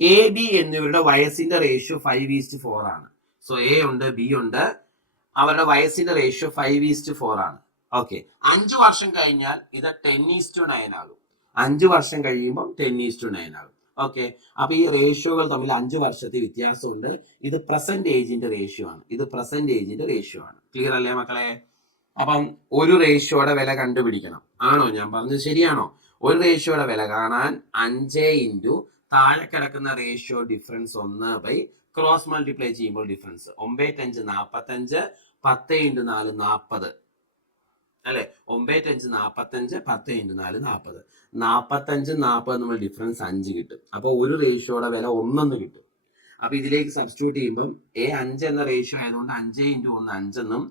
A B എന്നിവരുടെ വയസ്സിന്റെ ratio 5:4 ആണ്. സോ എ ഉണ്ട്, ബി ഉണ്ട്, അവരുടെ വയസ്സിന്റെ റേഷ്യോ 5:4 ആണ്. ഓക്കെ, 5 വർഷം കഴിഞ്ഞാൽ ഇത് 10:9 ആകും. 5 വർഷം കഴിയുമ്പോൾ 10:9 ആകും. ഓക്കെ, അപ്പൊ ഈ റേഷ്യോകൾ തമ്മിൽ 5 വർഷത്തെ വ്യത്യാസമുണ്ട്. ഇത് പ്രസന്റ് ഏജിന്റെ റേഷ്യോ ആണ്. ഇത് പ്രസന്റ് ഏജിന്റെ റേഷ്യോ ആണ്. ക്ലിയർ അല്ലേ മക്കളെ? അപ്പം ഒരു റേഷ്യോയുടെ വില കണ്ടുപിടിക്കണം. ആണോ ഞാൻ പറഞ്ഞത് ശരിയാണോ? ഒരു റേഷ്യോയുടെ വില കാണാൻ 5 ഇൻറ്റു താഴെ കിടക്കുന്ന റേഷ്യോ ഡിഫറൻസ് 1 ക്രോസ് മൾട്ടിപ്ലൈ ചെയ്യുമ്പോൾ ഡിഫറൻസ് 9×5 45, 10 × 4 40 അല്ലെ? 9×5 45, 10 × 4 40. 45 40 നമ്മൾ ഡിഫറൻസ് 5 കിട്ടും. അപ്പൊ ഒരു റേഷ്യോയുടെ വില 1 കിട്ടും. അപ്പൊ ഇതിലേക്ക് സബ്സ്റ്റിറ്റ്യൂട്ട് ചെയ്യുമ്പോൾ എ 5 എന്ന റേഷ്യോ ആയതുകൊണ്ട് 5 × 1 5 എന്നും,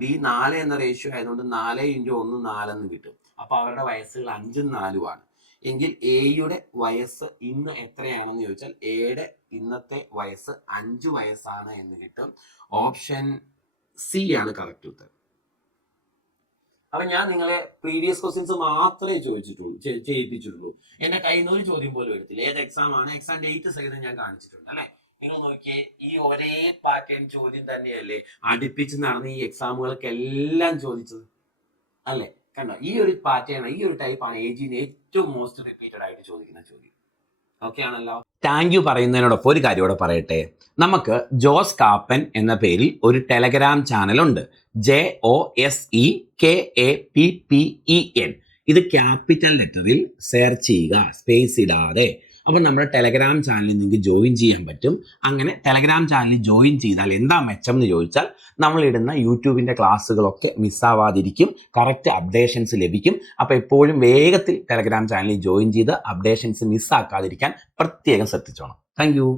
ബി 4 എന്ന റേഷ്യോ ആയതുകൊണ്ട് 4 × 1 4 എന്ന് കിട്ടും. അപ്പൊ അവരുടെ വയസ്സുകൾ 5ഉം 4ഉം ആണ്. എങ്കിൽ എയുടെ വയസ്സ് ഇന്ന് എത്രയാണെന്ന് ചോദിച്ചാൽ എയുടെ ഇന്നത്തെ വയസ്സ് 5 വയസ്സാണ് എന്ന് കിട്ടും. ഓപ്ഷൻ സി ആണ് കറക്റ്റ് ഉത്തരം. അപ്പൊ ഞാൻ നിങ്ങളെ പ്രീവിയസ് ക്വസ്റ്റ്യൻസ് മാത്രമേ ചെയ്യിപ്പിച്ചിട്ടുള്ളൂ. എന്റെ കയ്യിൽ നിന്ന് ഒരു ചോദ്യം പോലും എടുത്തില്ല. ഏത് എക്സാം ആണ്? എക്സാം ഡേറ്റ് സഹിതം ഞാൻ കാണിച്ചിട്ടുണ്ട് അല്ലെ? നിങ്ങൾ നോക്കിയേ, ഈ ഒരേ പാറ്റേൺ ചോദ്യം തന്നെയല്ലേ അടുപ്പിച്ച് നടന്ന ഈ എക്സാമുകൾക്കെല്ലാം ചോദിച്ചത് അല്ലെ? കണ്ടോ, ഈ ഒരു പാറ്റേൺ, ഈ ഒരു ടൈപ്പാണ് ഏജിന് ഏറ്റവും മോസ്റ്റ് റിപ്പീറ്റഡ് ആയിട്ട് ചോദിക്കുന്ന ചോദ്യം. ഓക്കെ ആണല്ലോ? താങ്ക് യു പറയുന്നതിനോടൊപ്പം ഒരു കാര്യം കൂടെ പറയട്ടെ. നമുക്ക് ജോസ് കാപ്പൻ എന്ന പേരിൽ ഒരു ടെലഗ്രാം ചാനൽ ഉണ്ട്. JOSEKAPPEN. ഇത് ക്യാപിറ്റൽ ലെറ്ററിൽ സെർച്ച് ചെയ്യുക, സ്പേസ് ഇടാതെ. അപ്പോൾ നമ്മുടെ ടെലഗ്രാം ചാനലിൽ നിങ്ങൾക്ക് ജോയിൻ ചെയ്യാൻ പറ്റും. അങ്ങനെ ടെലഗ്രാം ചാനലിൽ ജോയിൻ ചെയ്താൽ എന്താ മെച്ചം എന്ന് ചോദിച്ചാൽ നമ്മളിടുന്ന യൂട്യൂബിൻ്റെ ക്ലാസ്സുകളൊക്കെ മിസ്സാവാതിരിക്കും, കറക്റ്റ് അപ്ഡേഷൻസ് ലഭിക്കും. അപ്പോൾ എപ്പോഴും വേഗത്തിൽ ടെലഗ്രാം ചാനലിൽ ജോയിൻ ചെയ്ത് അപ്ഡേഷൻസ് മിസ്സാക്കാതിരിക്കാൻ പ്രത്യേകം ശ്രദ്ധിച്ചോണം. Thank U.